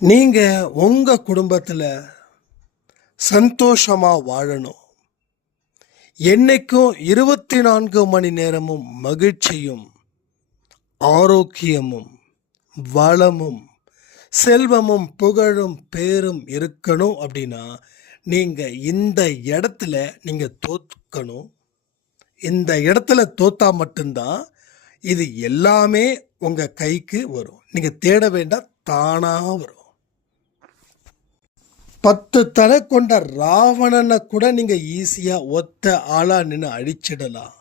நீங்க உங்க குடும்பத்துல சந்தோஷமா வாழணும். என்னைக்கும் 24 மணி நேரமும் மகிழ்ச்சியும், ஆரோக்கியமும், வளமும், செல்வமும், புகழும், பேரும் இருக்கணும் அப்படின்னா, நீங்க இந்த இடத்துல நீங்க தோத்துக்கணும். இந்த இடத்துல தோத்தா மட்டும்தான் இது எல்லாமே உங்க கைக்கு வரும். நீங்க தேட வேண்டாம், தானா வரும். 10 தலை கொண்ட ராவணனை கூட நீங்க ஈஸியா ஒத்த ஆளா நின்று அழிச்சிடலாம்.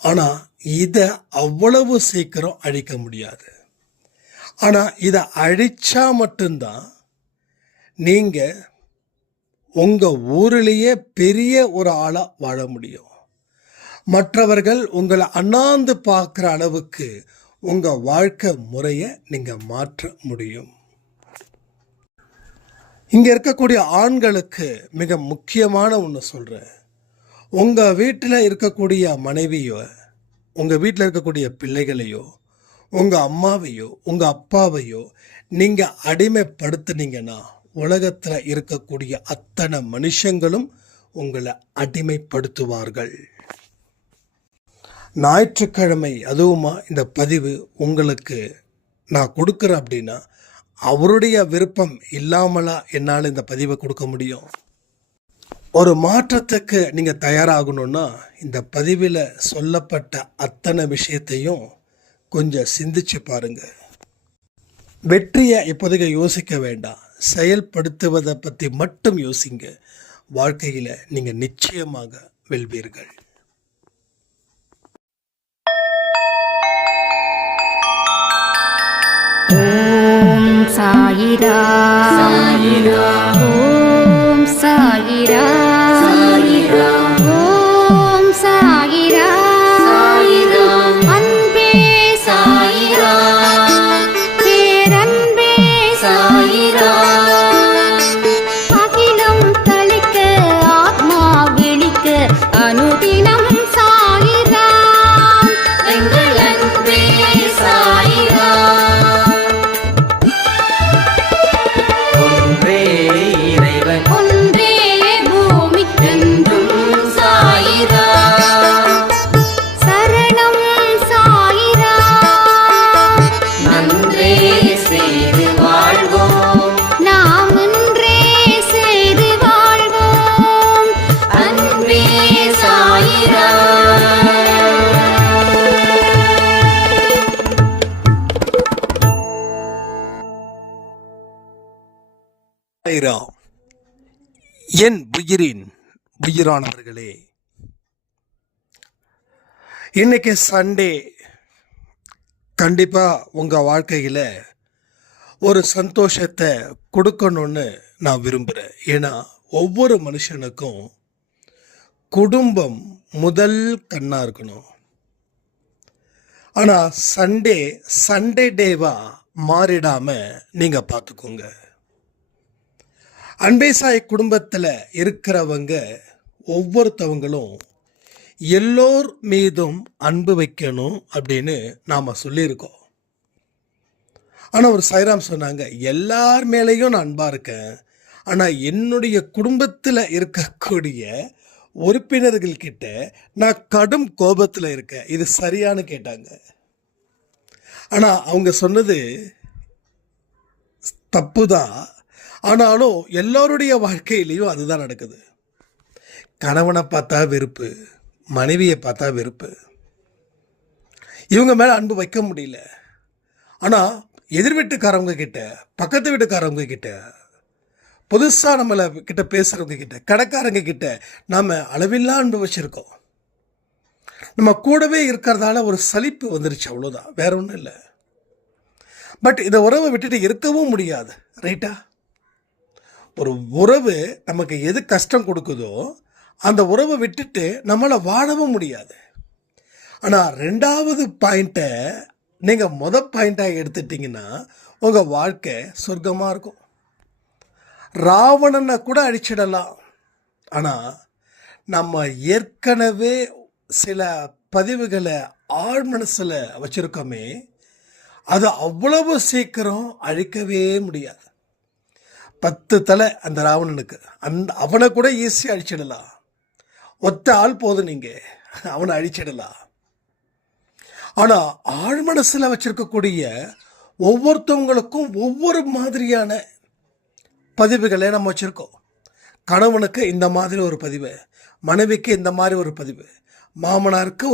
ஆனா இதை அவ்வளவு சீக்கிரம் அழிக்க முடியாது. ஆனா இதை அழிச்சா மட்டும்தான் நீங்க உங்க ஊரிலேயே பெரிய ஒரு ஆளா வாழ முடியும். மற்றவர்கள் உங்களை அண்ணாந்து பார்க்குற அளவுக்கு உங்க வாழ்க்கை முறையை நீங்க மாற்ற முடியும். இங்கே இருக்கக்கூடிய ஆண்களுக்கு மிக முக்கியமான ஒன்று சொல்கிறேன். உங்கள் வீட்டில் இருக்கக்கூடிய மனைவியோ, உங்கள் வீட்டில் இருக்கக்கூடிய பிள்ளைகளையோ, உங்கள் அம்மாவையோ, உங்கள் அப்பாவையோ நீங்கள் அடிமைப்படுத்துனீங்கன்னா உலகத்தில் இருக்கக்கூடிய அத்தனை மனுஷங்களும் உங்களை அடிமைப்படுத்துவார்கள். ஞாயிற்றுக்கிழமை அதுவுமா இந்த பதிவு உங்களுக்கு நான் கொடுக்குறேன் அப்படின்னா அவருடைய விருப்பம் இல்லாமலா என்னால் இந்த பதிவை கொடுக்க முடியும். ஒரு மாற்றத்துக்கு நீங்கள் தயாராகணும்னா இந்த பதிவில் சொல்லப்பட்ட அத்தனை விஷயத்தையும் கொஞ்சம் சிந்திச்சு பாருங்க. வெற்றியை இப்போதைக்கு யோசிக்க வேண்டாம், செயல்படுத்துவதை பற்றி மட்டும் யோசிங்க. வாழ்க்கையில் நீங்கள் நிச்சயமாக வெல்வீர்கள். ஓம் சாயிரா சாயிரா, ஓம் சாயிரா சாயிரா, ஓம் சாயிரா சாயிரா, அன்பே சாயிரா, பேரன்பே சாயிரா, அகிலம் தளிக்க ஆத்மா விழிக்க அனுதினம் சாயிரா, எங்கள் அன்பே சாயிரா. என் உயிரின் உயிரானவர்களே, இன்னைக்கு சண்டே. கண்டிப்பா உங்க வாழ்க்கையில ஒரு சந்தோஷத்தை கொடுக்கணும்னு நான் விரும்புகிறேன். ஏன்னா ஒவ்வொரு மனுஷனுக்கும் குடும்பம் முதல் கண்ணா இருக்கணும். ஆனா சண்டே டேவா மாறிடாம நீங்க பார்த்துக்கோங்க. அன்பேசாய் குடும்பத்தில் இருக்கிறவங்க ஒவ்வொருத்தவங்களும் எல்லோர் மீதும் அன்பு வைக்கணும் அப்படின்னு நாம் சொல்லியிருக்கோம். ஆனால் ஒரு சாய்ராம் சொன்னாங்க, எல்லார் மேலேயும் நான் அன்பாக இருக்கேன், ஆனால் என்னுடைய குடும்பத்தில் இருக்கக்கூடிய உறுப்பினர்கள்கிட்ட நான் கடும் கோபத்தில் இருக்கேன். இது சரியானு கேட்டாங்க. ஆனால் அவங்க சொன்னது தப்பு தான். ஆனாலும் எல்லோருடைய வாழ்க்கையிலையும் அதுதான் நடக்குது. கணவனை பார்த்தா வெறுப்பு, மனைவியை பார்த்தா வெறுப்பு, இவங்க மேலே அன்பு வைக்க முடியல. ஆனால் எதிர் வீட்டுக்காரவங்க கிட்ட, பக்கத்து வீட்டுக்காரவங்க கிட்ட, புதுசாக நம்மளை கிட்ட பேசுகிறவங்க கிட்ட, கடைக்காரங்க கிட்ட நாம் அளவில்லா அன்பு வச்சுருக்கோம். நம்ம கூடவே இருக்கிறதால ஒரு சலிப்பு வந்துருச்சு, அவ்வளோதான், வேற ஒன்றும் இல்லை. பட் இந்த உறவை விட்டுட்டு இருக்கவும் முடியாது, ரைட்டா? ஒரு உறவு நமக்கு எது கஷ்டம் கொடுக்குதோ அந்த உறவை விட்டுட்டு நம்மளை வாழவும் முடியாது. ஆனால் 2வது பாயிண்ட்டை நீங்கள் பாயிண்ட்டாக எடுத்துட்டிங்கன்னா உங்கள் வாழ்க்கை சொர்க்கமாக இருக்கும். ராவணனை கூட அழிச்சிடலாம். ஆனால் நம்ம ஏற்கனவே சில பதிவுகளை ஆழ் மனசில் வச்சுருக்கோமே, அது அவ்வளவு சீக்கிரம் அழிக்கவே முடியாது. 10 தலை அந்த ராவணனுக்கு, அவனை கூட ஈஸியாக அழிச்சிடலாம். ஒத்த ஆள் போதும், நீங்கள் அவனை அழிச்சிடலாம். ஆனால் ஆழ்மனசில் வச்சிருக்கக்கூடிய ஒவ்வொருத்தவங்களுக்கும் ஒவ்வொரு மாதிரியான பதிவுகளை நம்ம வச்சுருக்கோம். கணவனுக்கு இந்த மாதிரி ஒரு பதிவு, மனைவிக்கு இந்த மாதிரி ஒரு பதிவு, மாமனாருக்கு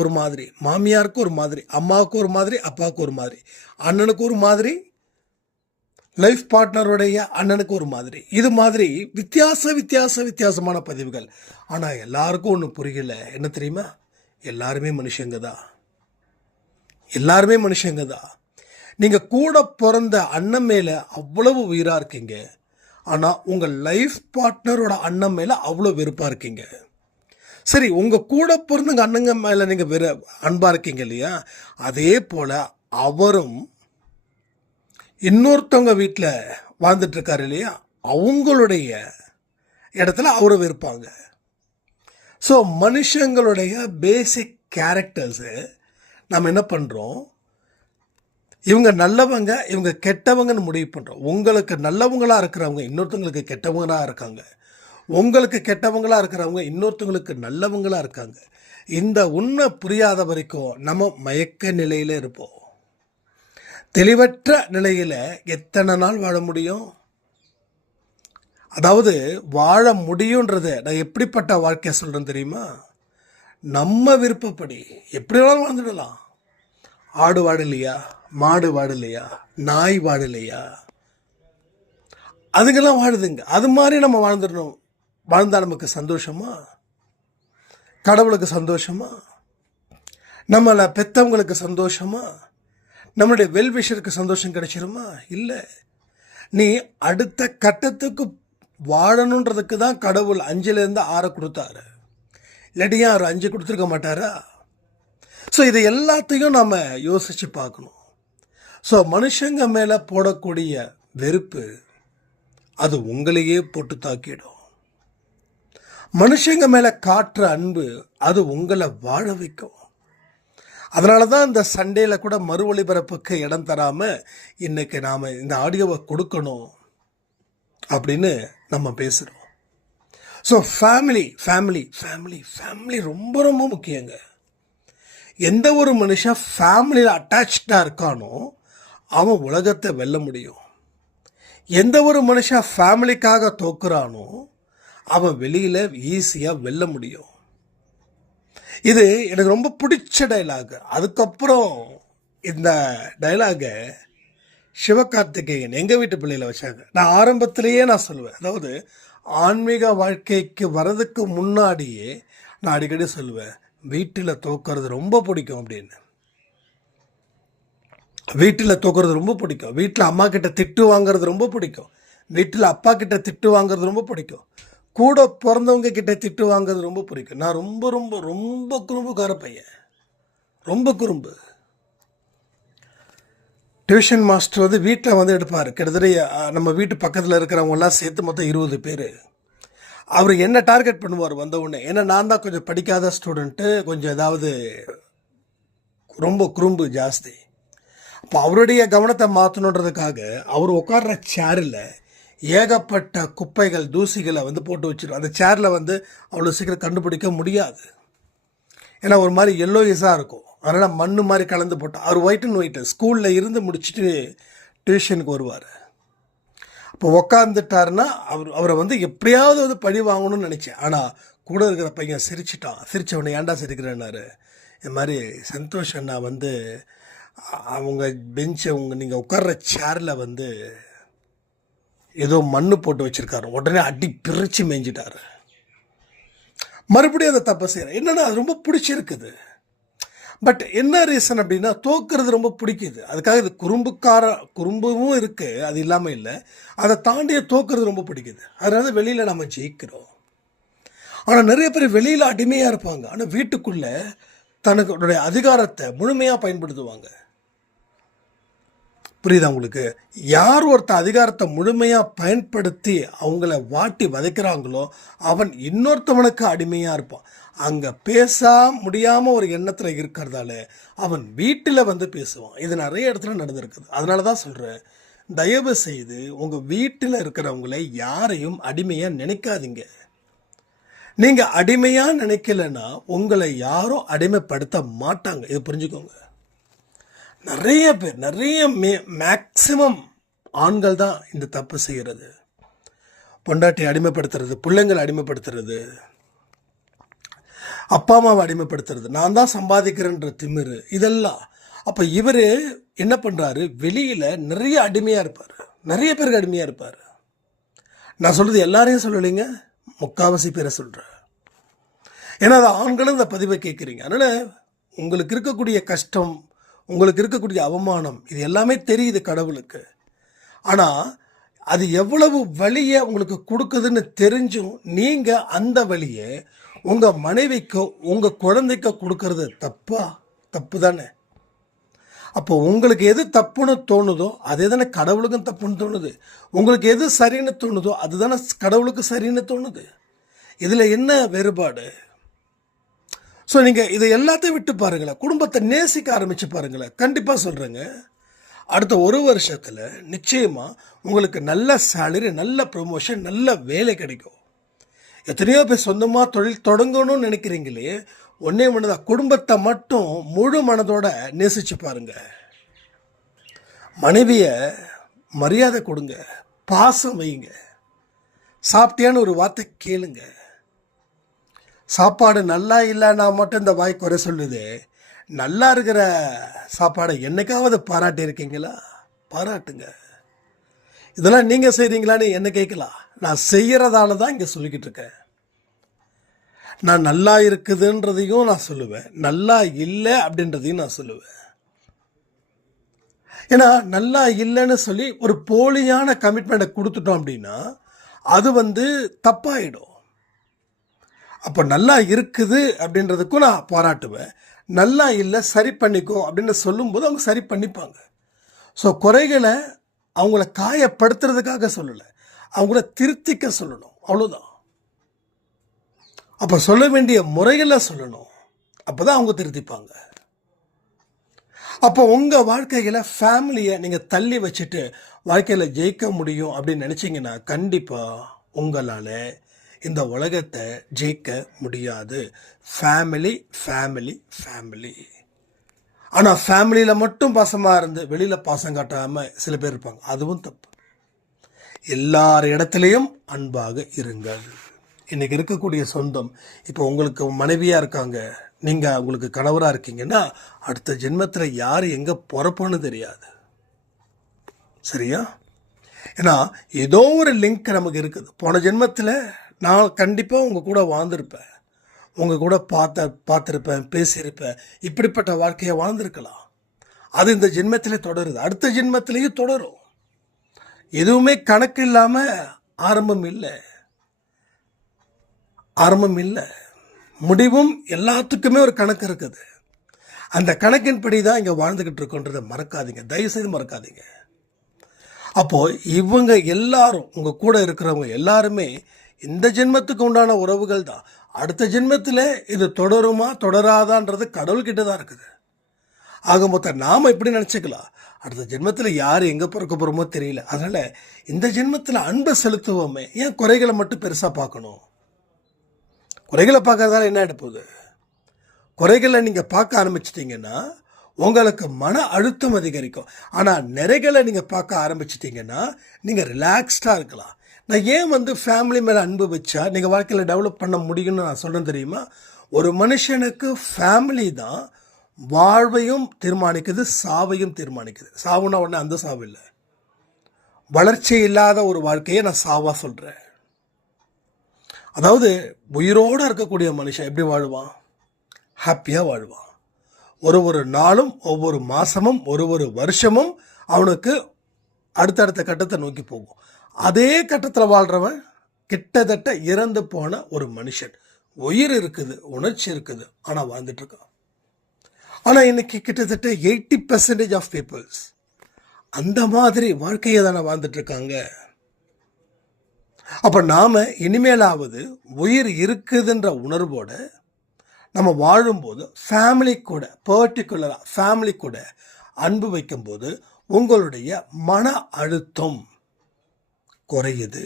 ஒரு மாதிரி, மாமியாருக்கு ஒரு மாதிரி, அம்மாவுக்கு ஒரு மாதிரி, அப்பாவுக்கு ஒரு மாதிரி, அண்ணனுக்கு ஒரு மாதிரி, லைஃப் பார்ட்னருடைய அண்ணனுக்கு ஒரு மாதிரி, இது மாதிரி வித்தியாசமான பதிவுகள். ஆனால் எல்லாருக்கும் ஒன்று புரியல, என்ன தெரியுமா? எல்லாருமே மனுஷங்க தான். எல்லாருமே மனுஷங்க தான். நீங்கள் கூட பிறந்த அண்ணன் மேலே அவ்வளவு உயிராக இருக்கீங்க, ஆனால் உங்கள் லைஃப் பார்ட்னரோட அண்ணன் மேலே அவ்வளோ வெறுப்பாக இருக்கீங்க. சரி, உங்கள் கூட பிறந்தங்க அண்ணங்க மேலே நீங்கள் அன்பாக இருக்கீங்க இல்லையா? அதே போல் அவரும் இன்னொருத்தவங்க வீட்டில் வாழ்ந்துட்டுருக்காரு இல்லையா? அவங்களுடைய இடத்துல அவரை வெறுப்பாங்க. ஸோ மனுஷங்களுடைய பேசிக் கேரக்டர்ஸு நம்ம என்ன பண்ணுறோம், இவங்க நல்லவங்க இவங்க கெட்டவங்கன்னு முடிவு பண்ணுறோம். உங்களுக்கு நல்லவங்களாக இருக்கிறவங்க இன்னொருத்தவங்களுக்கு கெட்டவங்களாக இருக்காங்க, உங்களுக்கு கெட்டவங்களாக இருக்கிறவங்க இன்னொருத்தவங்களுக்கு நல்லவங்களாக இருக்காங்க. இந்த உண்மை புரியாத வரைக்கும் நம்ம மயக்க நிலையில் இருப்போம். தெளிவற்ற நிலையில் எத்தனை நாள் வாழ முடியும்? அதாவது வாழ முடியுன்றதை நான் எப்படிப்பட்ட வாழ்க்கையை சொல்கிறேன் தெரியுமா? நம்ம விருப்பப்படி எப்படி வேணாலும் வாழ்ந்துடலாம். ஆடு வாடலையா, மாடு வாடலையா, நாய் வாடலையா, அதுங்கெல்லாம் வாழுதுங்க. அது மாதிரி நம்ம வாழ்ந்துடணும். வாழ்ந்தால் நமக்கு சந்தோஷமா? கடவுளுக்கு சந்தோஷமா? நம்மளை பெற்றவங்களுக்கு சந்தோஷமா? நம்மளுடைய வெல்விஷருக்கு சந்தோஷம் கிடைச்சிருமா? இல்லை. நீ அடுத்த கட்டத்துக்கு வாழணுன்றதுக்கு தான் கடவுள் 5லேருந்து 6 கொடுத்தாரு. இல்லாட்டி ஏன் அவர் 5 கொடுத்துருக்க மாட்டாரா? ஸோ இது எல்லாத்தையும் நாம் யோசித்து பார்க்கணும். ஸோ மனுஷங்க மேலே போடக்கூடிய வெறுப்பு அது உங்களையே போட்டு தாக்கிடும். மனுஷங்க மேலே காட்டுற அன்பு அது உங்களை வாழ வைக்கும். அதனால தான் இந்த சண்டேல கூட மறு ஒளிபரப்புக்கு இடம் தராமல் இன்னைக்கு நாம் இந்த ஆடியோவை கொடுக்கணும் அப்படின்னு நம்ம பேசுகிறோம். So family family family family ரொம்ப ரொம்ப முக்கியங்க. எந்த ஒரு மனுஷன் ஃபேமிலியில் அட்டாச்சாக இருக்கானோ அவன் உலகத்தை வெல்ல முடியும். எந்த ஒரு மனுஷன் ஃபேமிலிக்காக தோக்குறானோ அவன் வெளியில் ஈஸியாக வெல்ல முடியும். இது எனக்கு ரொம்ப பிடிச்ச டைலாக். அதுக்கப்புறம் இந்த டைலாகை சிவகார்த்திகேயன் எங்கள் வீட்டு பிள்ளையில் வச்சாங்க. நான் ஆரம்பத்திலேயே நான் சொல்லுவேன், அதாவது ஆன்மீக வாழ்க்கைக்கு வர்றதுக்கு முன்னாடியே நான் அடிக்கடி சொல்லுவேன், வீட்டில் தோக்கிறது ரொம்ப பிடிக்கும் அப்படின்னு. வீட்டில் தோக்கிறது ரொம்ப பிடிக்கும், வீட்டில் அம்மா கிட்ட திட்டு வாங்கிறது ரொம்ப பிடிக்கும், வீட்டில் அப்பா கிட்ட திட்டு வாங்கிறது ரொம்ப பிடிக்கும், கூட பிறந்தவங்க கிட்ட திட்டு வாங்கிறது ரொம்ப பிடிக்கும். நான் ரொம்ப ரொம்ப ரொம்ப குறும்புக்கார பையன், ரொம்ப குறும்பு. டியூஷன் மாஸ்டர் வந்து வீட்டில் வந்து எடுப்பார். கிட்டத்தட்ட நம்ம வீட்டு பக்கத்தில் இருக்கிறவங்களாம் சேர்த்து மொத்தம் 20 பேர். அவர் என்ன டார்கெட் பண்ணுவார் வந்த உடனே? ஏன்னா நான் தான் கொஞ்சம் படிக்காத ஸ்டூடெண்ட்டு, கொஞ்சம் ஏதாவது ரொம்ப குறும்பு ஜாஸ்தி. அப்போ அவருடைய கவனத்தை மாற்றணுன்றதுக்காக அவர் உட்கார்ற சேரில் ஏகப்பட்ட குப்பைகள் தூசிகளை வந்து போட்டு வச்சிடும். அந்த சேரில் வந்து அவ்வளோ சீக்கிரம் கண்டுபிடிக்க முடியாது, ஏன்னா ஒரு மாதிரி எல்லோயிஸாக இருக்கும். அதனால் மண்ணு மாதிரி கலந்து போட்டால் அவர் ஒயிட் அண்ட் ஒயிட்டு ஸ்கூலில் இருந்து முடிச்சுட்டு டியூஷனுக்கு வருவார். அப்போ உக்காந்துட்டாருன்னா அவரை வந்து எப்படியாவது வந்து பழி வாங்கணும்னு நினச்சேன். ஆனால் கூட இருக்கிற பையன் சிரிச்சிட்டான். சிரித்தவனை ஏன்டா சிரிக்கிறேன்னாரு. இது மாதிரி சந்தோஷ் அண்ணா வந்து அவங்க பெஞ்சை நீங்கள் உட்கார்ற சேரில் வந்து ஏதோ மண்ணு போட்டு வச்சுருக்காரு. உடனே அடி பிரித்து மேய்ஞ்சிட்டாரு. மறுபடியும் அதை தப்பை செய்கிறேன். என்னென்னா அது ரொம்ப பிடிச்சிருக்குது. பட் என்ன ரீசன் அப்படின்னா, தோக்குறது ரொம்ப பிடிக்குது. அதுக்காக இது குறும்பும் இருக்குது, அது இல்லாமல் இல்லை. அதை தாண்டிய தோக்குறது ரொம்ப பிடிக்குது. அதனால வெளியில் நம்ம ஜெயிக்கிறோம். ஆனால் நிறைய பேர் வெளியில் அடிமையாக இருப்பாங்க, ஆனால் வீட்டுக்குள்ளே தன்னுடைய அதிகாரத்தை முழுமையாக பயன்படுத்துவாங்க. புரியுதா உங்களுக்கு? யார் ஒருத்தர் அதிகாரத்தை முழுமையாக பயன்படுத்தி அவங்கள வாட்டி வதைக்கிறாங்களோ அவன் இன்னொருத்தவனுக்கு அடிமையாக இருப்பான். அங்கே பேச முடியாமல் ஒரு எண்ணத்தில் இருக்கிறதால அவன் வீட்டில் வந்து பேசுவான். இது நிறைய இடத்துல நடந்திருக்குது. அதனால தான் சொல்கிறேன், தயவு செய்து உங்கள் வீட்டில் இருக்கிறவங்களை யாரையும் அடிமையாக நினைக்காதீங்க. நீங்கள் அடிமையாக நினைக்கலைன்னா உங்களை யாரும் அடிமைப்படுத்த மாட்டாங்க. இது புரிஞ்சுக்கோங்க. நிறைய பேர் மேக்சிமம் ஆண்கள் தான் இந்த தப்பு செய்கிறது. பொண்டாட்டி அடிமைப்படுத்துறது, பிள்ளைங்களை அடிமைப்படுத்துறது, அப்பா அம்மாவை அடிமைப்படுத்துறது, நான் தான் சம்பாதிக்கிறேன்ற திமிரு, இதெல்லாம். அப்போ இவர் என்ன பண்ணுறாரு, வெளியில் நிறைய அடிமையாக இருப்பார், நிறைய பேருக்கு அடிமையாக இருப்பார். நான் சொல்கிறது எல்லாரையும் சொல்லலைங்க, முக்காவாசி பேரை சொல்கிறேன். ஏன்னா அது ஆண்களும் இந்த பதிவை கேட்குறீங்க. அதனால் உங்களுக்கு இருக்கக்கூடிய கஷ்டம், உங்களுக்கு இருக்கக்கூடிய அவமானம், இது எல்லாமே தெரியுது கடவுளுக்கு. ஆனால் அது எவ்வளவு வலியை உங்களுக்கு கொடுக்குதுன்னு தெரிஞ்சும் நீங்கள் அந்த வலியை உங்கள் மனைவிக்கோ உங்கள் குழந்தைக்கோ கொடுக்கறது தப்பு தானே? அப்போ உங்களுக்கு எது தப்புன்னு தோணுதோ அதே தானே கடவுளுக்கும் தப்புன்னு தோணுது. உங்களுக்கு எது சரின்னு தோணுதோ அதுதானே கடவுளுக்கு சரின்னு தோணுது. இதில் என்ன வேறுபாடு? ஸோ நீங்கள் இதை எல்லாத்தையும் விட்டு பாருங்களேன், குடும்பத்தை நேசிக்க ஆரம்பித்து பாருங்களேன். கண்டிப்பாக சொல்கிறேங்க, அடுத்த 1 வருஷத்தில் நிச்சயமாக உங்களுக்கு நல்ல சேலரி, நல்ல ப்ரொமோஷன், நல்ல வேலை கிடைக்கும். எத்தனையோ பேர் சொந்தமாக தொழில் தொடங்கணும்னு நினைக்கிறீங்களே, ஒன்றே ஒன்று தான், குடும்பத்தை மட்டும் முழு மனதோட நேசித்து பாருங்க. மனைவியை மரியாதை கொடுங்க, பாசம் வைங்க, சாப்பிட்டியான்னு ஒரு வார்த்தை கேளுங்க. சாப்பாடு நல்லா இல்லைன்னா மட்டும் இந்த வாய் குறை சொல்லுது. நல்லா இருக்கிற சாப்பாடை என்னைக்காவது பாராட்டி இருக்கீங்களா? பாராட்டுங்க. இதெல்லாம் நீங்கள் செய்கிறீங்களான்னு என்ன கேட்கலாம். நான் செய்கிறதால தான் இங்கே சொல்லிக்கிட்டு இருக்கேன். நான் நல்லா இருக்குதுன்றதையும் நான் சொல்லுவேன், நல்லா இல்லை அப்படின்றதையும் நான் சொல்லுவேன். ஏன்னா நல்லா இல்லைன்னு சொல்லி ஒரு போலியான கமிட்மெண்ட்டை கொடுத்துட்டோம் அப்படின்னா அது தப்பாயிடும். அப்போ நல்லா இருக்குது அப்படின்றதுக்கும் நான் பாராட்டுவேன், நல்லா இல்லை சரி பண்ணிக்கோ அப்படின்னு சொல்லும்போது அவங்க சரி பண்ணிப்பாங்க. ஸோ குறைகளை அவங்கள காயப்படுத்துறதுக்காக சொல்லலை, அவங்கள திருத்திக்க சொல்லணும், அவ்வளோதான். அப்போ சொல்ல வேண்டிய முறைகளில் சொல்லணும், அப்போ தான் அவங்க திருத்திப்பாங்க. அப்போ உங்கள் வாழ்க்கையில் ஃபேமிலியை நீங்கள் தள்ளி வச்சுட்டு வாழ்க்கையில் ஜெயிக்க முடியும் அப்படின்னு நினச்சிங்கன்னா கண்டிப்பாக உங்களால் இந்த உலகத்தை ஜெயிக்க முடியாது. Family family family. ஆனால் ஃபேமிலியில் மட்டும் பாசமாக இருந்து வெளியில் பாசம் காட்டாமல் சில பேர் இருப்பாங்க, அதுவும் தப்பு. எல்லார் இடத்துலையும் அன்பாக இருங்கள். இன்றைக்கி இருக்கக்கூடிய சொந்தம், இப்போ உங்களுக்கு மனைவியாக இருக்காங்க, நீங்கள் உங்களுக்கு கணவராக இருக்கீங்கன்னா அடுத்த ஜென்மத்தில் யார் எங்கே பிறப்போன்னு தெரியாது, சரியா? ஏன்னா ஏதோ ஒரு லிங்க் நமக்கு இருக்குது. போன ஜென்மத்தில் நான் கண்டிப்பாக உங்கள் கூட வாழ்ந்திருப்பேன், உங்கள் கூட பார்த்துருப்பேன், பேசியிருப்பேன், இப்படிப்பட்ட வாழ்க்கையை வாழ்ந்திருக்கலாம். அது இந்த ஜென்மத்திலே தொடருது, அடுத்த ஜென்மத்திலேயும் தொடரும். எதுவுமே கணக்கு இல்லாமல் ஆரம்பம் இல்லை, முடிவும் எல்லாத்துக்குமே ஒரு கணக்கு இருக்குது. அந்த கணக்கின்படி தான் இங்கே வாழ்ந்துக்கிட்டு இருக்கோன்றதை மறக்காதீங்க, தயவுசெய்து மறக்காதீங்க. அப்போது இவங்க எல்லாரும் உங்கள் கூட இருக்கிறவங்க எல்லாருமே இந்த ஜென்மத்துக்கு உண்டான உறவுகள் தான். அடுத்த ஜென்மத்தில் இது தொடருமா தொடராதான்றது கடவுள்கிட்ட தான் இருக்குது. ஆக மொத்தம் நாம் இப்படி நினச்சிக்கலாம், அடுத்த ஜென்மத்தில் யார் எங்கே பிறக்க போகிறோமோ தெரியல, அதனால் இந்த ஜென்மத்தில் அன்பை செலுத்துவோமே, ஏன் குறைகளை மட்டும் பெருசாக பார்க்கணும்? குறைகளை பார்க்கறதால என்ன எடுப்போகுது? குறைகளை நீங்கள் பார்க்க ஆரம்பிச்சிட்டிங்கன்னா உங்களுக்கு மன அழுத்தம் அதிகரிக்கும். ஆனால் நிறைகளை நீங்கள் பார்க்க ஆரம்பிச்சிட்டிங்கன்னா நீங்கள் ரிலாக்ஸ்டாக இருக்கலாம். நான் ஏன் ஃபேமிலி மேலே அன்பு வச்சா நீங்கள் வாழ்க்கையில் டெவலப் பண்ண முடியும்னு நான் சொல்கிறேன் தெரியுமா? ஒரு மனுஷனுக்கு ஃபேமிலி தான் வாழ்வையும் தீர்மானிக்குது, சாவையும் தீர்மானிக்குது. சாவுனா உடனே அந்த சாவு இல்லை, வளர்ச்சி இல்லாத ஒரு வாழ்க்கையை நான் சாவாக சொல்கிறேன். அதாவது உயிரோடு இருக்கக்கூடிய மனுஷன் எப்படி வாழ்வான்? ஹாப்பியாக வாழ்வான். ஒரு நாளும், ஒவ்வொரு மாதமும், ஒரு வருஷமும் அவனுக்கு அடுத்தடுத்த கட்டத்தை நோக்கி போகும். அதே கட்டத்தில் வாழ்கிறவன் கிட்டத்தட்ட இறந்து போன ஒரு மனுஷன். உயிர் இருக்குது, உணர்ச்சி இருக்குது, ஆனால் வாழ்ந்துட்டுருக்கான். ஆனால் இன்றைக்கி கிட்டத்தட்ட 80% ஆஃப் பீப்புள்ஸ் அந்த மாதிரி வாழ்க்கையை தானே வாழ்ந்துட்டு இருக்காங்க. அப்போ நாம் இனிமேலாவது உயிர் இருக்குதுன்ற உணர்வோட நம்ம வாழும்போது ஃபேமிலி கூட, பர்டிகுலராக ஃபேமிலி கூட அன்பு வைக்கும்போது உங்களுடைய மன அழுத்தம் குறையுது.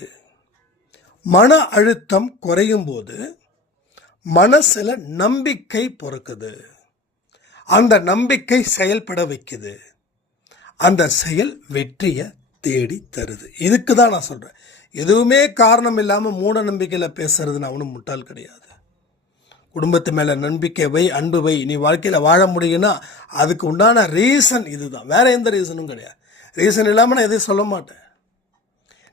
மன அழுத்தம் குறையும் போது மனசில் நம்பிக்கை பிறக்குது. அந்த நம்பிக்கை செயல்பட வைக்குது. அந்த செயல் வெற்றியை தேடி தருது. இதுக்கு தான் நான் சொல்கிறேன், எதுவுமே காரணம் இல்லாமல் மூட நம்பிக்கையில் பேசுறது நான் ஒன்றும் முட்டாள் கிடையாது. குடும்பத்து மேலே நம்பிக்கை வை, அன்பு வை, நீ வாழ்க்கையில் வாழ முடியும்னா அதுக்கு உண்டான ரீசன் இதுதான், வேற எந்த ரீசனும் கிடையாது. ரீசன் இல்லாமல் நான் எதையும் சொல்ல மாட்டேன்.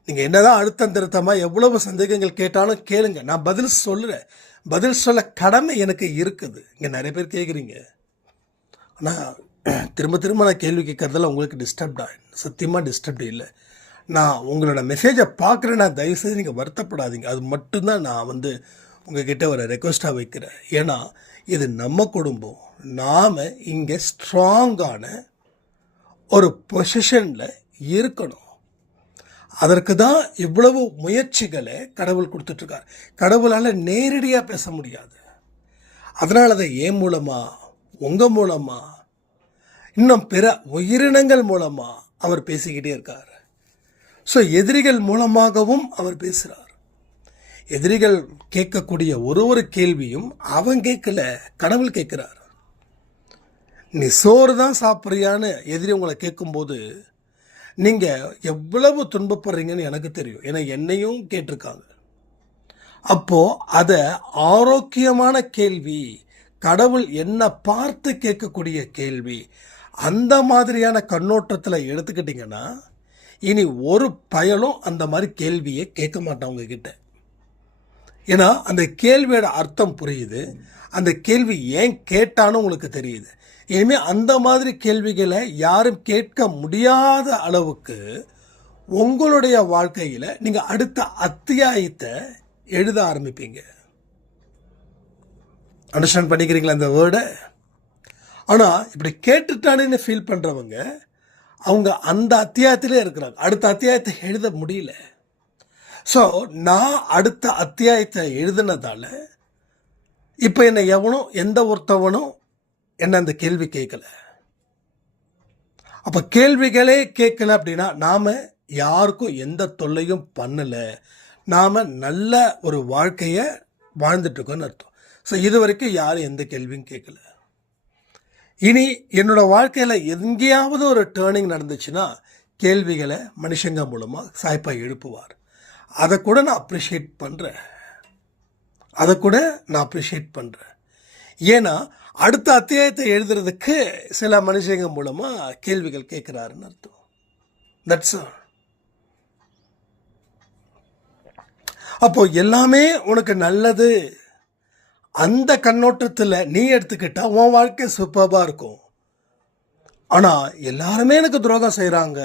நீங்கள் என்னதான் அழுத்தம் திருத்தமாக எவ்வளவு சந்தேகங்கள் கேட்டாலும் கேளுங்க, நான் பதில் சொல்லுறேன். பதில் சொல்ல கடமை எனக்கு இருக்குது. இங்கே நிறைய பேர் கேட்குறீங்க, ஆனால் திரும்ப திரும்ப நான் கேள்வி கேட்கறதெல்லாம் உங்களுக்கு டிஸ்டர்ப்டா? சத்தியமாக டிஸ்டர்ப்டு இல்லை. நான் உங்களோட மெசேஜை பார்க்குறேன்னா தயவுசெய்து நீங்கள் வருத்தப்படாதீங்க. அது மட்டும்தான் நான் உங்ககிட்ட ஒரு ரெக்வஸ்ட்டாக வைக்கிறேன். ஏன்னா இது நம்ம குடும்பம். நாம் இங்கே ஸ்ட்ராங்கான ஒரு பொசிஷனில் இருக்கணும். அதற்கு தான் இவ்வளவு முயற்சிகளை கடவுள் கொடுத்துட்ருக்கார். கடவுளால் நேரடியாக பேச முடியாது. அதனால தான் என் மூலமாக, உங்கள் மூலமாக, இன்னும் பிற உயிரினங்கள் மூலமாக அவர் பேசிக்கிட்டே இருக்கார். ஸோ எதிரிகள் மூலமாகவும் அவர் பேசுகிறார். எதிரிகள் கேட்கக்கூடிய ஒரு கேள்வியும் அவன் கேட்கல, கடவுள் கேட்குறார். நீ சோறு தான் சாப்பிட்றியான்னு எதிரி உங்களை கேட்கும்போது நீங்கள் எவ்வளவு துன்பப்படுறீங்கன்னு எனக்கு தெரியும். ஏன்னா என்னையும் கேட்டிருக்காங்க. அப்போது அதை ஆரோக்கியமான கேள்வி, கடவுள் என்ன பார்த்து கேட்கக்கூடிய கேள்வி, அந்த மாதிரியான கண்ணோட்டத்தில் எடுத்துக்கிட்டிங்கன்னா இனி ஒரு பயலும் அந்த மாதிரி கேள்வியை கேட்க மாட்டான் உங்ககிட்ட. ஏன்னா அந்த கேள்வியோட அர்த்தம் புரியுது, அந்த கேள்வி ஏன் கேட்டான்னு உங்களுக்கு தெரியுது. இனிமேல் அந்த மாதிரி கேள்விகளை யாரும் கேட்க முடியாத அளவுக்கு உங்களுடைய வாழ்க்கையில் நீங்கள் அடுத்த அத்தியாயத்தை எழுத ஆரம்பிப்பீங்க. அண்டர்ஸ்டாண்ட் பண்ணிக்கிறீங்களா இந்த வேர்டை? ஆனால் இப்படி கேட்டுட்டானேன்னு ஃபீல் பண்ணுறவங்க அவங்க அந்த அத்தியாயத்திலே இருக்கிறாங்க, அடுத்த அத்தியாயத்தை எழுத முடியல. ஸோ நான் அடுத்த அத்தியாயத்தை எழுதினதால இப்போ என்னை எவனும் எந்த ஒருத்தவனும் என்ன அந்த கேள்வி கேட்கல. அப்போ கேள்விகளே கேட்கல அப்படின்னா நாம் யாருக்கும் எந்த தொல்லையும் பண்ணலை, நாம் நல்ல ஒரு வாழ்க்கையை வாழ்ந்துட்டுருக்கோன்னு அர்த்தம். ஸோ இது வரைக்கும் யாரும் எந்த கேள்வியும் கேட்கல. இனி என்னோடய வாழ்க்கையில் எங்கேயாவது ஒரு டேர்னிங் நடந்துச்சுன்னா கேள்விகளை மனுஷங்க மூலமாக சாய்ப்பாக எழுப்புவார். அதை கூட நான் அப்ரிஷியேட் பண்ணுறேன். ஏன்னா அடுத்த அத்தியாயத்தை எழுதுறதுக்கு சில மனுஷங்க மூலமாக கேள்விகள் கேட்குறாருன்னு அர்த்தம். That's all. அப்போது எல்லாமே உனக்கு நல்லது அந்த கண்ணோட்டத்தில் நீ எடுத்துக்கிட்டா உன் வாழ்க்கை சூப்பராக இருக்கும். ஆனால் எல்லாருமே எனக்கு துரோகம் செய்கிறாங்க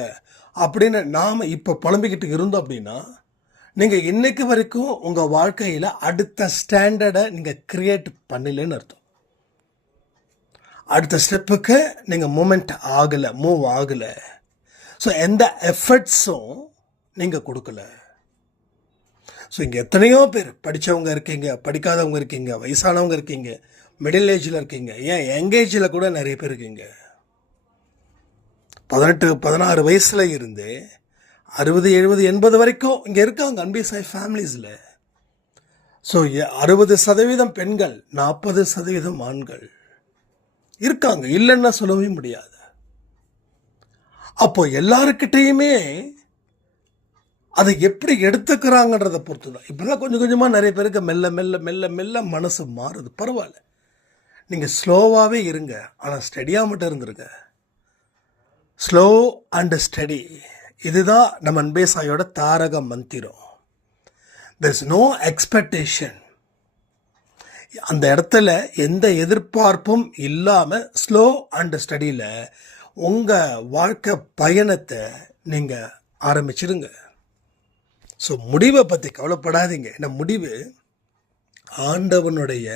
அப்படின்னு நாம் இப்போ புலம்பிக்கிட்டு இருந்தோம் அப்படின்னா நீங்கள் இன்னைக்கு வரைக்கும் உங்கள் வாழ்க்கையில் அடுத்த ஸ்டாண்டர்டை நீங்கள் க்ரியேட் பண்ணலன்னு அர்த்தம். அடுத்த ஸ்டெப்புக்கு நீங்கள் மூவ் ஆகலை. ஸோ எந்த எஃபர்ட்ஸும் நீங்கள் கொடுக்கல. ஸோ இங்கே எத்தனையோ பேர் படித்தவங்க இருக்கீங்க, படிக்காதவங்க இருக்கீங்க, வயசானவங்க இருக்கீங்க, மிடில் ஏஜில் இருக்கீங்க, ஏன் யங் ஏஜில் கூட நிறைய பேர் இருக்கீங்க. 18-16 வயசில் இருந்து 60, 70, 80 வரைக்கும் இங்கே இருக்காங்க அன்பிசாய் ஃபேமிலிஸில். ஸோ 60% பெண்கள், 40% ஆண்கள் இருக்காங்க, இல்லைன்னா சொல்லவே முடியாது. அப்போ எல்லாருக்கிட்டேயுமே அதை எப்படி எடுத்துக்கிறாங்கன்றதை பொறுத்து தான். இப்போதான் கொஞ்சம் கொஞ்சமாக நிறைய பேருக்கு மெல்ல மெல்ல மெல்ல மெல்ல மனசு மாறுது. பரவாயில்ல, நீங்கள் ஸ்லோவாகவே இருங்க, ஆனால் ஸ்டடியாக மட்டும் இருந்துருங்க. ஸ்லோ அண்ட் ஸ்டடி, இதுதான் நம்ம அன்பேசாயோட தாரக மந்திரம். There is no expectation. அந்த இடத்துல எந்த எதிர்பார்ப்பும் இல்லாமல் ஸ்லோ அண்ட் ஸ்டடியில் உங்கள் வாழ்க்கை பயணத்தை நீங்கள் ஆரம்பிச்சிடுங்க. ஸோ முடிவை பற்றி கவலைப்படாதீங்க. இந்த முடிவு ஆண்டவனுடைய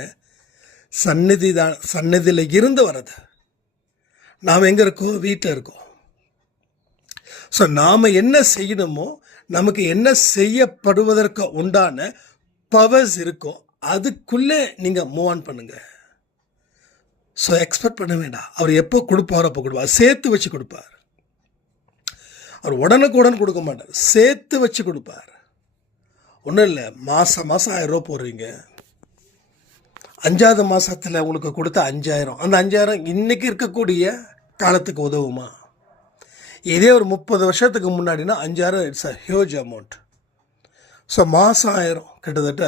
சந்நிதியில் இருந்து வர்றது. நாம் எங்கே இருக்கோம்? வீட்டில் இருக்கோம். ஸோ நாம் என்ன செய்யணுமோ, நமக்கு என்ன செய்யப்படுவதற்கு உண்டான பவர்ஸ் இருக்கோ அதுக்குள்ளே நீங்கள் மூவ் ஆன் பண்ணுங்க. ஸோ எக்ஸ்பெக்ட் பண்ண வேண்டாம். அவர் எப்போ கொடுப்பாரோ அப்போ கொடுப்பார். சேர்த்து வச்சு கொடுப்பார். அவர் உடனுக்குடன் கொடுக்க மாட்டார், சேர்த்து வச்சு கொடுப்பார். ஒன்றும் இல்லை, மாதம் 1000 ரூபா போடுறீங்க, 5வது மாதத்தில் உங்களுக்கு கொடுத்த 5000, அந்த 5000 இன்றைக்கி இருக்கக்கூடிய காலத்துக்கு உதவுமா? இதே ஒரு 30 வருஷத்துக்கு முன்னாடினா 5000 it's a huge amount. So மாதம் 1000, கிட்டத்தட்ட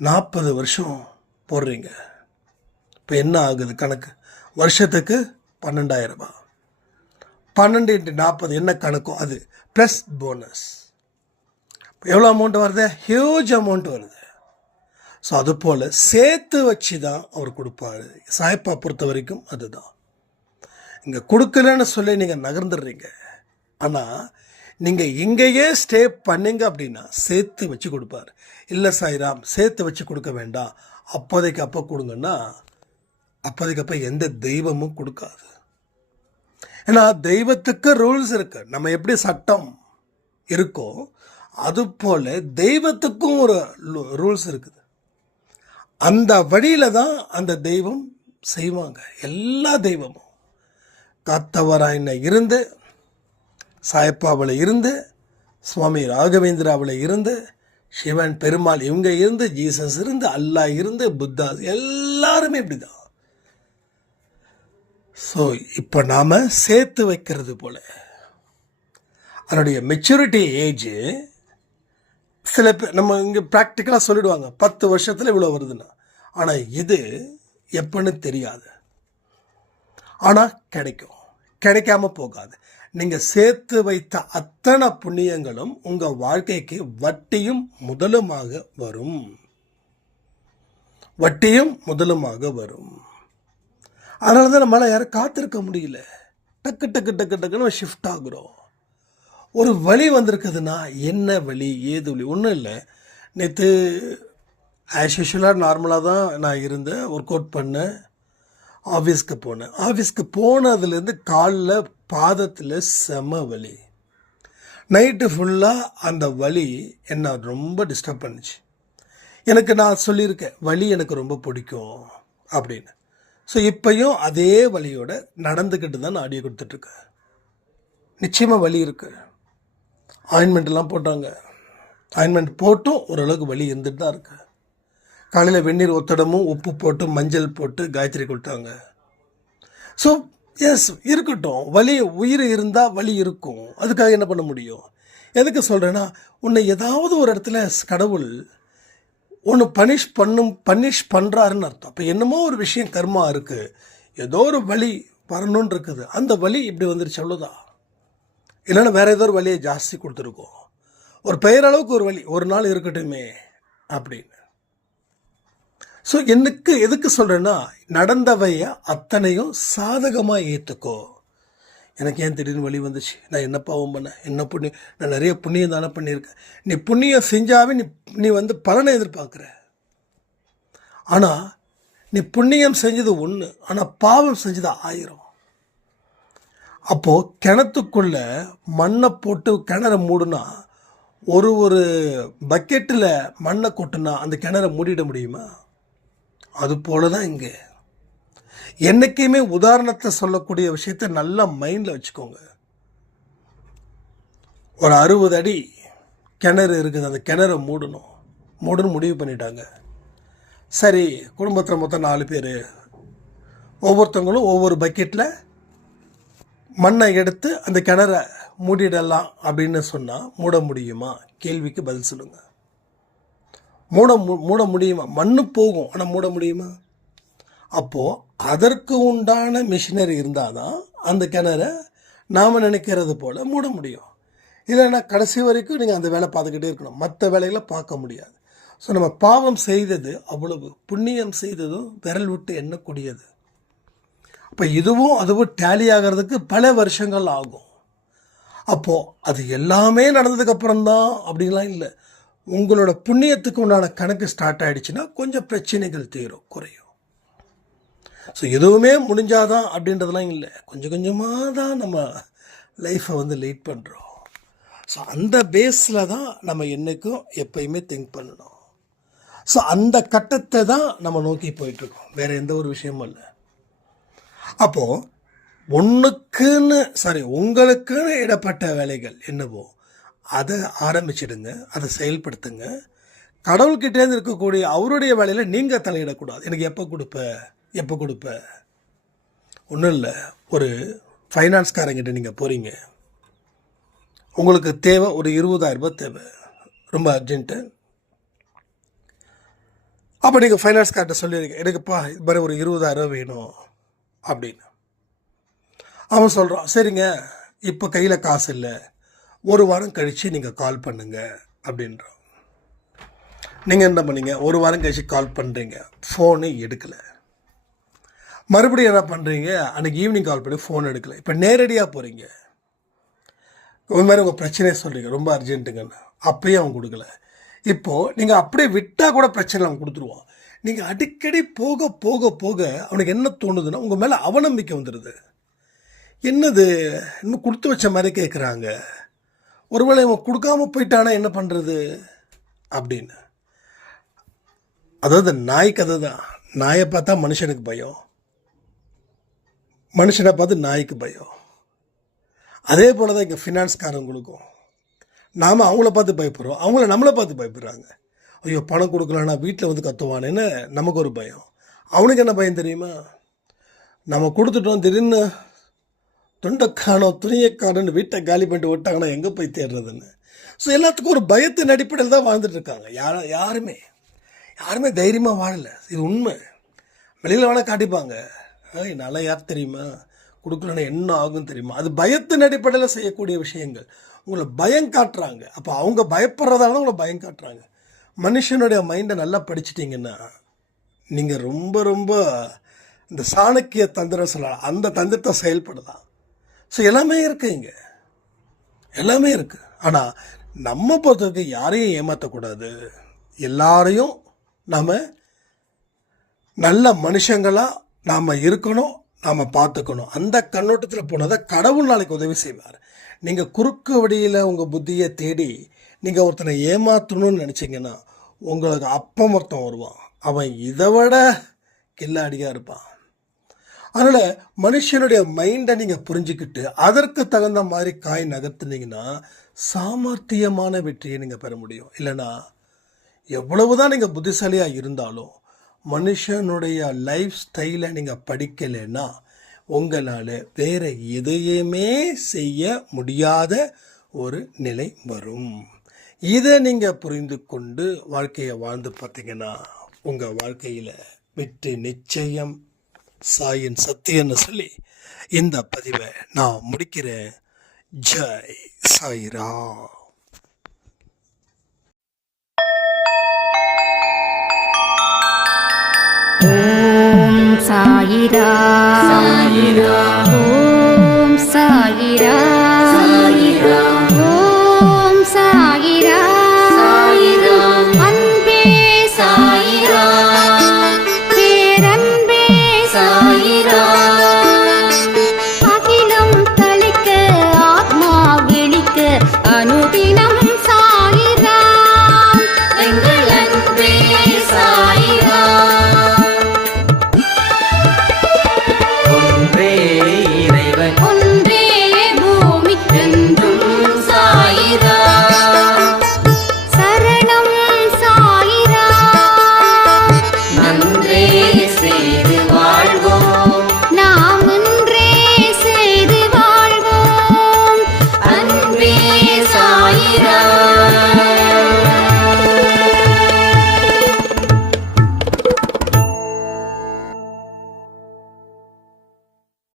40 வருஷம் போடுறீங்க. இப்போ என்ன ஆகுது கணக்கு? வருஷத்துக்கு 12000 ரூபாய். 12 × 40 என்ன கணக்கோ அது ப்ளஸ் போனஸ். எவ்வளோ அமௌண்ட் வருது? ஹியூஜ் அமௌண்ட் வருது. ஸோ அதுபோல் சேர்த்து வச்சு தான் அவர் கொடுப்பாரு. சாயப்பா பொறுத்த வரைக்கும் அதுதான். இங்கே கொடுக்கலன்னு சொல்லி நீங்கள் நகர்ந்துடுறீங்க. ஆனால் நீங்கள் இங்கேயே ஸ்டே பண்ணிங்க அப்படின்னா சேர்த்து வச்சு கொடுப்பார். இல்லை சாய்ராம் சேர்த்து வச்சு கொடுக்க வேண்டாம், அப்போதைக்கு அப்போ கொடுங்கன்னா அப்போதைக்கு அப்போ எந்த தெய்வமும் கொடுக்காது. ஏன்னா தெய்வத்துக்கு ரூல்ஸ் இருக்கு. நம்ம எப்படி சட்டம் இருக்கோ அதுபோல் தெய்வத்துக்கும் ஒரு ரூல்ஸ் இருக்குது. அந்த வழியில் தான் அந்த தெய்வம் செய்வாங்க. எல்லா தெய்வமும் காத்தவராயனை இருந்து, சாயப்பாவில் இருந்து, சுவாமி ராகவேந்திராவில் இருந்து, சிவன் பெருமாள் இவங்க இருந்து, ஜீசஸ் இருந்து, அல்லாஹ் இருந்து, புத்தா, எல்லாருமே இப்படி தான். ஸோ இப்போ நாம் சேர்த்து வைக்கிறது போல் அதனுடைய மெச்சூரிட்டி ஏஜ் சில பேர் நம்ம இங்கே ப்ராக்டிக்கலாக சொல்லிடுவாங்க 10 வருஷத்தில் இவ்வளோ வருதுன்னா. ஆனால் இது எப்போன்னு தெரியாது. ஆனால் கிடைக்கும், கிடைக்காம போகாது. நீங்கள் சேர்த்து வைத்த அத்தனை புண்ணியங்களும் உங்கள் வாழ்க்கைக்கு வட்டியும் முதலுமாக வரும். வட்டியும் முதலுமாக வரும். அதனால தான் நம்மளால் யாரும் காத்திருக்க முடியல. டக்கு டக்கு டக்கு டக்குன்னு ஷிஃப்ட் ஆகுறோம். ஒரு வழி வந்திருக்குதுன்னா என்ன வழி, ஏது வழி? ஒன்றும் இல்லை, நேற்று ஆஸ் யூஷுவலாக நார்மலாக தான் நான் இருந்தேன். ஒர்க் அவுட் பண்ணேன், ஆஃபீஸ்க்கு போனேன். ஆஃபீஸ்க்கு போனதுலேருந்து காலில் பாதத்தில் செம வலி. நைட்டு ஃபுல்லாக அந்த வலி என்னை ரொம்ப டிஸ்டர்ப் பண்ணுச்சு. எனக்கு நான் சொல்லியிருக்கேன் வலி எனக்கு ரொம்ப பிடிக்கும் அப்படின்னு. ஸோ இப்போயும் அதே வலியோடு நடந்துக்கிட்டு தான் நான் ஆடியோ கொடுத்துட்ருக்கேன். நிச்சயமாக வலி இருக்குது. ஆயின்மெண்ட்லாம் போட்டாங்க, ஆயின்மெண்ட் போட்டும் ஓரளவுக்கு வலி இருந்துட்டு தான் இருக்கு. காலையில் வெந்நீர் ஒத்தடமும் உப்பு போட்டு மஞ்சள் போட்டு காயத்ரி கொடுத்தாங்க. ஸோ எஸ் இருக்கட்டும், வலி உயிர் இருந்தால் வலி இருக்கும். அதுக்காக என்ன பண்ண முடியும்? எதுக்கு சொல்கிறேன்னா, உன்னை ஏதாவது ஒரு இடத்துல கடவுள் ஒன்று பனிஷ் பண்ணுறாருன்னு அர்த்தம். அப்போ என்னமோ ஒரு விஷயம் கர்மா இருக்குது, ஏதோ ஒரு வலி வரணுன்னு இருக்குது. அந்த வலி இப்படி வந்துருச்சு, அவ்வளோதான். இல்லைன்னா வேறு ஏதோ ஒரு வலியை ஜாஸ்தி கொடுத்துருக்கோம். ஒரு பெயரளவுக்கு ஒரு வலி ஒரு நாள் இருக்கட்டுமே அப்படின்னு. ஸோ எனக்கு எதுக்கு சொல்கிறேன்னா, நடந்தவைய அத்தனையும் சாதகமாக ஏற்றுக்கோ. எனக்கு ஏன் திடீர்னு வலி வந்துச்சு? நான் என்ன பாவம் பண்ணேன்? என்ன புண்ணியம்? நான் நிறைய புண்ணியம் தானே பண்ணியிருக்கேன். நீ புண்ணியம் செஞ்சாவே நீ பலனை எதிர்பார்க்குற. ஆனால் நீ புண்ணியம் செஞ்சது ஒன்று, ஆனால் பாவம் செஞ்சது 1000. அப்போது கிணத்துக்குள்ள மண்ணை போட்டு கிணற மூடுனா, ஒரு பக்கெட்டில் மண்ணை கொட்டுனா அந்த கிணற மூடிட முடியுமா? அது போல தான் இங்கே. என்றைக்குமே உதாரணத்தை சொல்லக்கூடிய விஷயத்தை நல்லா மைண்டில் வச்சுக்கோங்க. ஒரு 60 அடி கிணறு இருக்குது, அந்த கிணற மூடணும் முடிவு பண்ணிட்டாங்க. சரி, குடும்பத்தில் மொத்தம் 4 பேர், ஒவ்வொருத்தவங்களும் ஒவ்வொரு பக்கெட்டில் மண்ணை எடுத்து அந்த கிணற மூடிடலாம் அப்படின்னு சொன்னால் மூட முடியுமா? கேள்விக்கு பதில் சொல்லுங்கள். மூட முடியுமா? மண்ணு போகும், ஆனால் மூட முடியுமா? அப்போது அதற்கு உண்டான மிஷினரி இருந்தால் தான் அந்த கிணறை நாம் நினைக்கிறது போல் மூட முடியும். இல்லைன்னா கடைசி வரைக்கும் நீங்கள் அந்த வேலை பார்த்துக்கிட்டே இருக்கணும், மற்ற வேலைகளை பார்க்க முடியாது. ஸோ நம்ம பாவம் செய்தது அவ்வளவு, புண்ணியம் செய்ததும் விரல் விட்டு எண்ணக்கூடியது. அப்போ இதுவும் அதுவும் டேலி ஆகிறதுக்கு பல வருஷங்கள் ஆகும். அப்போது அது எல்லாமே நடந்ததுக்கப்புறம்தான் அப்படின்லாம் இல்லை. உங்களோட புண்ணியத்துக்கு உண்டான கணக்கு ஸ்டார்ட் ஆகிடுச்சுன்னா கொஞ்சம் பிரச்சனைகள் தீரும், குறையும். ஸோ எதுவுமே முடிஞ்சாதான் அப்படின்றதுலாம் இல்லை, கொஞ்சம் கொஞ்சமாக தான் நம்ம லைஃப்பை வந்து லீட் பண்ணுறோம். ஸோ அந்த பேஸில் தான் நம்ம என்றைக்கும் எப்பயுமே திங்க் பண்ணணும். ஸோ அந்த கட்டத்தை தான் நம்ம நோக்கி போயிட்டுருக்கோம், வேறு எந்த ஒரு விஷயமும் இல்லை. அப்போது உங்களுக்குன்னு இடப்பட்ட வேலைகள் என்னவோ அதை ஆரம்பிச்சிடுங்க, அதை செயல்படுத்துங்க. கடவுள்கிட்டேருந்து இருக்கக்கூடிய அவருடைய வேலையில் நீங்கள் தலையிடக்கூடாது. எனக்கு எப்போ கொடுப்ப ஒன்றும் இல்லை. ஒரு ஃபைனான்ஸ்காரங்கிட்ட நீங்கள் போகிறீங்க, உங்களுக்கு தேவை ஒரு 20,000 ரூபாய் தேவை, ரொம்ப அர்ஜென்ட்டு. அப்போ நீங்கள் ஃபைனான்ஸ்கார்ட்ட சொல்லியிருக்கீங்க, எனக்குப்பா இது மாதிரி ஒரு 20,000 ரூபா வேணும் அப்படின்னு. அவன் சொல்கிறான், சரிங்க இப்போ கையில் காசு இல்லை, ஒரு வாரம் கழித்து நீங்கள் கால் பண்ணுங்க அப்படின்றான். நீங்கள் என்ன பண்ணீங்க, ஒரு வாரம் கழித்து கால் பண்ணுறீங்க, ஃபோனு எடுக்கலை. மறுபடியும் என்ன பண்ணுறீங்க, அன்றைக்கி ஈவினிங் கால் பண்ணி ஃபோன் எடுக்கலை. இப்போ நேரடியாக போகிறீங்க, ஒரு மாதிரி உங்கள் பிரச்சனையை சொல்கிறீங்க, ரொம்ப அர்ஜென்ட்டுங்கன்னு, அப்பயும் அவன் கொடுக்கல. இப்போது நீங்கள் அப்படியே விட்டால் கூட பிரச்சனை அவன் கொடுத்துருவான். நீங்கள் அடிக்கடி போக போக போக அவனுக்கு என்ன தோணுதுன்னா, உங்கள் மேலே அவநம்பிக்கை வந்துடுது. என்னது இன்னும் கொடுத்து வச்ச மாதிரி கேட்குறாங்க, ஒருவேளை இவன் கொடுக்காம போயிட்டானா என்ன பண்ணுறது அப்படின்னு. அதாவது நாய் கதை தான். நாயை பார்த்தா மனுஷனுக்கு பயம், மனுஷனை பார்த்து நாய்க்கு பயம். அதே போல் தான் இங்கே ஃபினான்ஸ்காரங்களுக்கும் நாம் அவங்கள பார்த்து பயப்படுறோம், அவங்கள நம்மளை பார்த்து பயப்படுறாங்க. ஐயோ பணம் கொடுக்கலன்னா வீட்டில் வந்து கத்துவானேன்னு நமக்கு ஒரு பயம். அவனுக்கு என்ன பயம் தெரியுமா, நம்ம கொடுத்துட்டோம், திடீர்னு தொண்டைக்கானோ துணியக்கானோன்னு வீட்டை காலி பண்ணிட்டு விட்டாங்கன்னா எங்கே போய் தேடுறதுன்னு. ஸோ எல்லாத்துக்கும் ஒரு பயத்தின் அடிப்படையில் தான் வாழ்ந்துட்டுருக்காங்க. யாருமே தைரியமாக வாழலை, இது உண்மை. வெளியில் வேணால் காட்டிப்பாங்க, நல்லா யார் தெரியுமா, கொடுக்கலன்னா என்ன ஆகும் தெரியுமா. அது பயத்தின் அடிப்படையில் செய்யக்கூடிய விஷயங்கள். உங்களை பயம் காட்டுறாங்க, அப்போ அவங்க பயப்படுறதால உங்களை பயம் காட்டுறாங்க. மனுஷனுடைய மைண்டை நல்லா படிச்சிட்டிங்கன்னா நீங்கள் ரொம்ப ரொம்ப இந்த சாணக்கிய தந்திரம் சொல்லலாம், அந்த தந்திரத்தை செயல்படலாம். ஸோ எல்லாமே இருக்குது, இங்கே எல்லாமே இருக்குது. ஆனால் நம்ம பொறுத்தவரைக்கும் யாரையும் ஏமாற்றக்கூடாது, எல்லாரையும் நாம் நல்ல மனுஷங்களாக நாம் இருக்கணும், நாம் பார்த்துக்கணும். அந்த கண்ணோட்டத்தில் போனால் தான் கடவுள் நாளைக்கு உதவி செய்வார். நீங்கள் குறுக்கு வழியில் உங்கள் புத்தியை தேடி நீங்கள் ஒருத்தனை ஏமாற்றணும்னு நினச்சிங்கன்னா உங்களுக்கு அப்பம் ஒருத்தன் வருவான், அவன் இதை விட கில்லாடியாக இருப்பான். அதனால் மனுஷனுடைய மைண்டை நீங்கள் புரிஞ்சுக்கிட்டு அதற்கு தகுந்த மாதிரி காய் நகர்த்துனீங்கன்னா சாமர்த்தியமான வெற்றியை நீங்கள் பெற முடியும். இல்லைன்னா எவ்வளவு தான் நீங்கள் புத்திசாலியாக இருந்தாலும் மனுஷனுடைய லைஃப் ஸ்டைலை நீங்கள் படிக்கலைன்னா உங்களால் வேறு எதையுமே செய்ய முடியாத ஒரு நிலை வரும். இதை நீங்கள் புரிந்து கொண்டு வாழ்க்கையை வாழ்ந்து பார்த்தீங்கன்னா உங்கள் வாழ்க்கையில் வெற்றி நிச்சயம். சாயின் சத்தியன்னு சொல்லி இந்த பதிவை நான் முடிக்கிறேன். ஜெய் சாய்ராம். ஓம் சாயிரா சாயிரா, ஓம் சாயிரா சாயிரா.